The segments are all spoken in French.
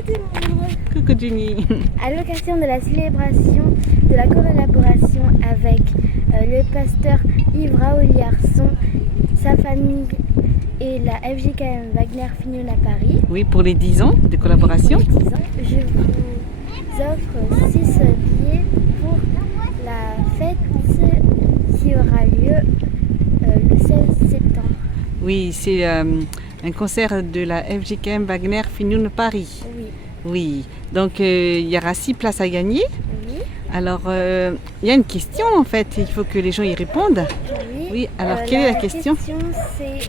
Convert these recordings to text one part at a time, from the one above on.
tout le monde. Coucou Jenny. À l'occasion de la célébration de la collaboration avec le pasteur Yves Raoult-Liarson, sa famille et la FJKM Wagner Fignon à Paris. Oui, pour les 10 ans de collaboration. Pour les 10 ans, je vous offre 6 billets pour la fête qui aura lieu le 16 septembre. Oui, c'est un concert de la FJKM Wagner Fignon Paris. Oui. Oui, donc il y aura 6 places à gagner. Oui. Alors, il y a une question en fait, il faut que les gens y répondent. Oui. Oui, alors quelle est la question? La question c'est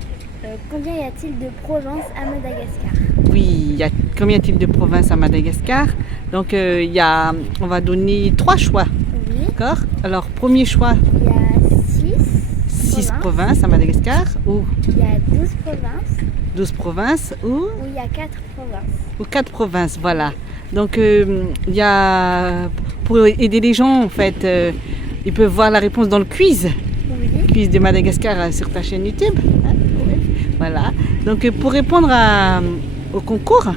combien y a-t-il de provinces à Madagascar? Oui, combien y a-t-il de provinces à Madagascar? Donc, on va donner 3 choix. Oui. D'accord? Alors, premier choix, Il y a 6 provinces à Madagascar, ou Il y a 12 provinces 12 provinces, ou où il y a 4 provinces. 4 provinces, voilà. Donc, il y a, pour aider les gens, en fait, ils peuvent voir la réponse dans le quiz. Oui. Quiz de Madagascar sur ta chaîne YouTube. Voilà. Donc, pour répondre au concours, Oui.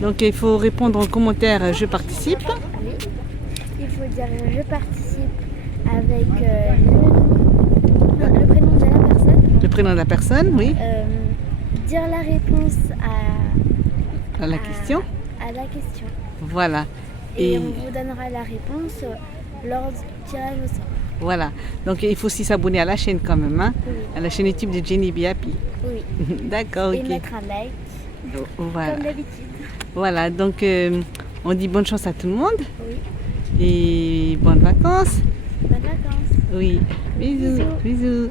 donc, il faut répondre en commentaire « Je participe ». Oui. Il faut dire je participe avec le prénom de la personne. Le prénom de la personne, oui, Dire la réponse à la question. à la question. Voilà. Et on vous donnera la réponse lors du tirage au sort. Voilà. Donc, il faut aussi s'abonner à la chaîne quand même, hein, Oui. à la chaîne YouTube de Jenny Be Happy. Oui. D'accord, Et ok. mettre un like, Voilà. comme d'habitude. Voilà, donc on dit bonne chance à tout le monde Oui. et bonnes vacances. Bonnes vacances. Oui, bisous, bisous.